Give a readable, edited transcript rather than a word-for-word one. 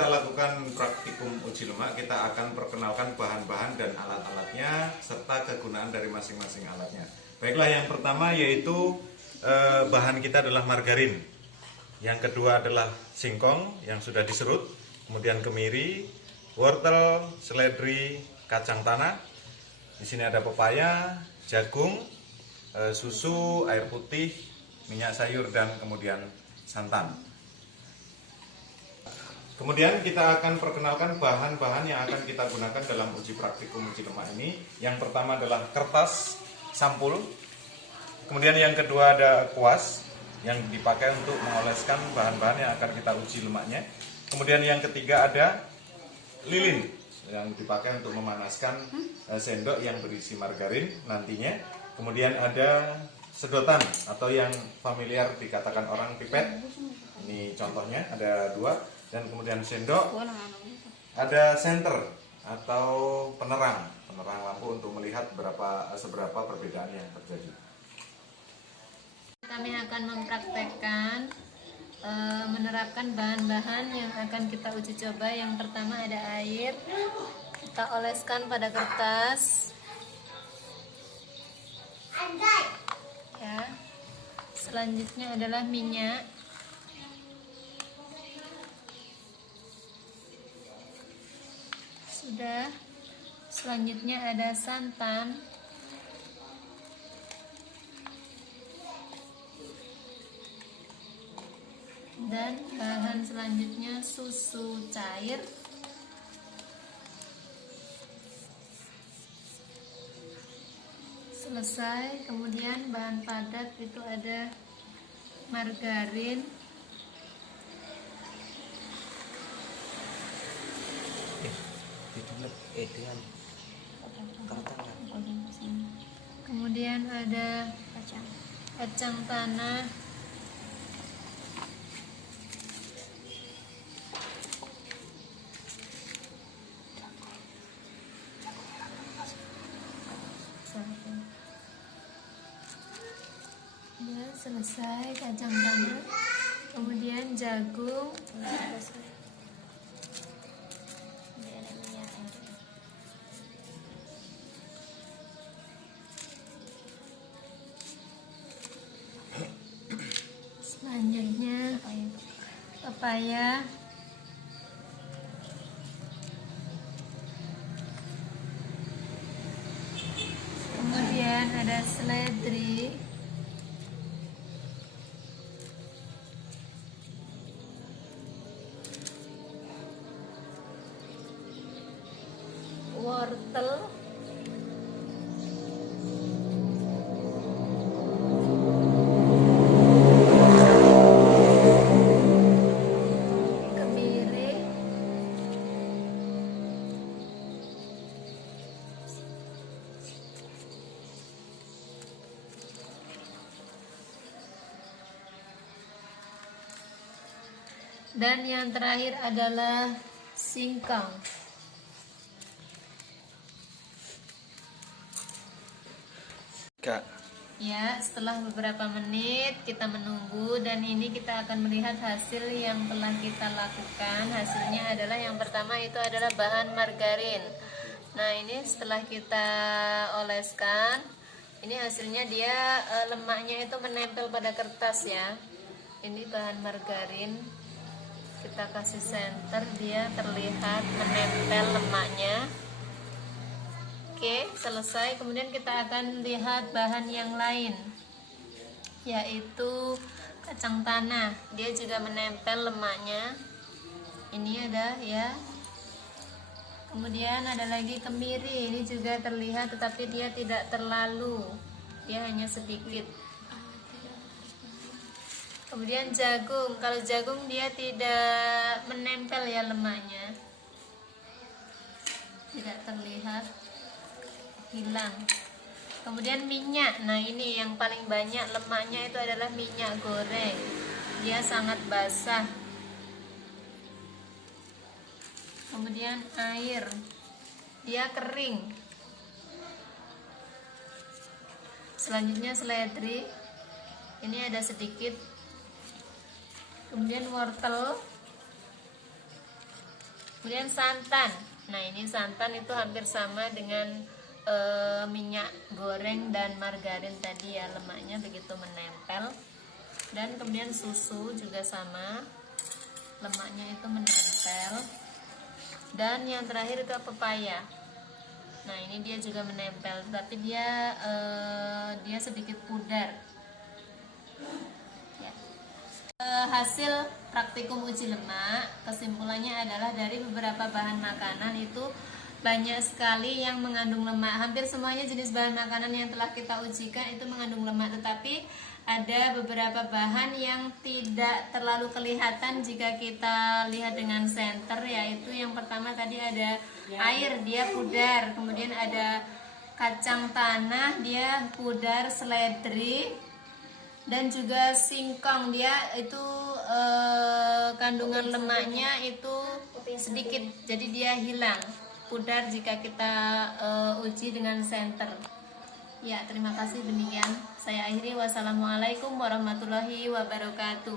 kita lakukan praktikum uji lemak, kita akan perkenalkan bahan-bahan dan alat-alatnya serta kegunaan dari masing-masing alatnya. Baiklah, yang pertama yaitu bahan kita adalah margarin. Yang kedua adalah singkong yang sudah diserut, kemudian kemiri, wortel, seledri, kacang tanah. Di sini ada pepaya, jagung, susu, air putih, minyak sayur, dan kemudian santan. Kemudian kita akan perkenalkan bahan-bahan yang akan kita gunakan dalam uji praktikum uji lemak ini. Yang pertama adalah kertas sampul. Kemudian yang kedua ada kuas yang dipakai untuk mengoleskan bahan-bahan yang akan kita uji lemaknya. Kemudian yang ketiga ada lilin yang dipakai untuk memanaskan sendok yang berisi margarin nantinya. Kemudian ada sedotan atau yang familiar dikatakan orang pipet. Ini contohnya ada 2. Dan kemudian sendok, ada senter atau penerang lampu untuk melihat seberapa perbedaan yang terjadi. Kami akan mempraktekkan menerapkan bahan-bahan yang akan kita uji coba. Yang pertama ada air, kita oleskan pada kertas. Ya. Selanjutnya adalah minyak. Sudah. Selanjutnya ada santan. Dan bahan selanjutnya susu cair. Selesai. Kemudian bahan padat itu ada margarin, kemudian ada kacang tanah, ya, selesai kacang tanah, kemudian jagung, selanjutnya pepaya, kemudian ada seledri, wortel, kemiri, dan yang terakhir adalah singkong. Ya, setelah beberapa menit kita menunggu, dan ini kita akan melihat hasil yang telah kita lakukan. Hasilnya adalah yang pertama itu adalah bahan margarin. Nah, ini setelah kita oleskan, ini hasilnya dia lemaknya itu menempel pada kertas ya. Ini bahan margarin. Kita kasih senter, dia terlihat menempel lemaknya. Oke, selesai. Kemudian kita akan lihat bahan yang lain, yaitu kacang tanah. Dia juga menempel lemaknya. Ini ada ya. Kemudian ada lagi kemiri. Ini juga terlihat, tetapi dia tidak terlalu, dia hanya sedikit. Kemudian jagung. Kalau jagung dia tidak menempel ya lemaknya, tidak terlihat, hilang. Kemudian minyak. Nah, ini yang paling banyak lemaknya itu adalah minyak goreng. Dia sangat basah. Kemudian air. Dia kering. Selanjutnya seledri. Ini ada sedikit. Kemudian wortel. Kemudian santan. Nah, ini santan itu hampir sama dengan minyak goreng dan margarin tadi ya, lemaknya begitu menempel. Dan kemudian susu juga sama, lemaknya itu menempel. Dan yang terakhir itu pepaya. Nah, ini dia juga menempel, tapi dia sedikit pudar. Ya. Hasil praktikum uji lemak, kesimpulannya adalah dari beberapa bahan makanan itu banyak sekali yang mengandung lemak. Hampir semuanya jenis bahan makanan yang telah kita ujikan itu mengandung lemak, tetapi ada beberapa bahan yang tidak terlalu kelihatan jika kita lihat dengan senter, yaitu yang pertama tadi ada air, dia pudar. Kemudian ada kacang tanah, dia pudar seledri. Dan juga singkong, dia itu kandungan lemaknya itu sedikit, jadi dia hilang, pudar jika kita uji dengan senter. Ya, terima kasih, demikian saya akhiri. Wassalamualaikum warahmatullahi wabarakatuh.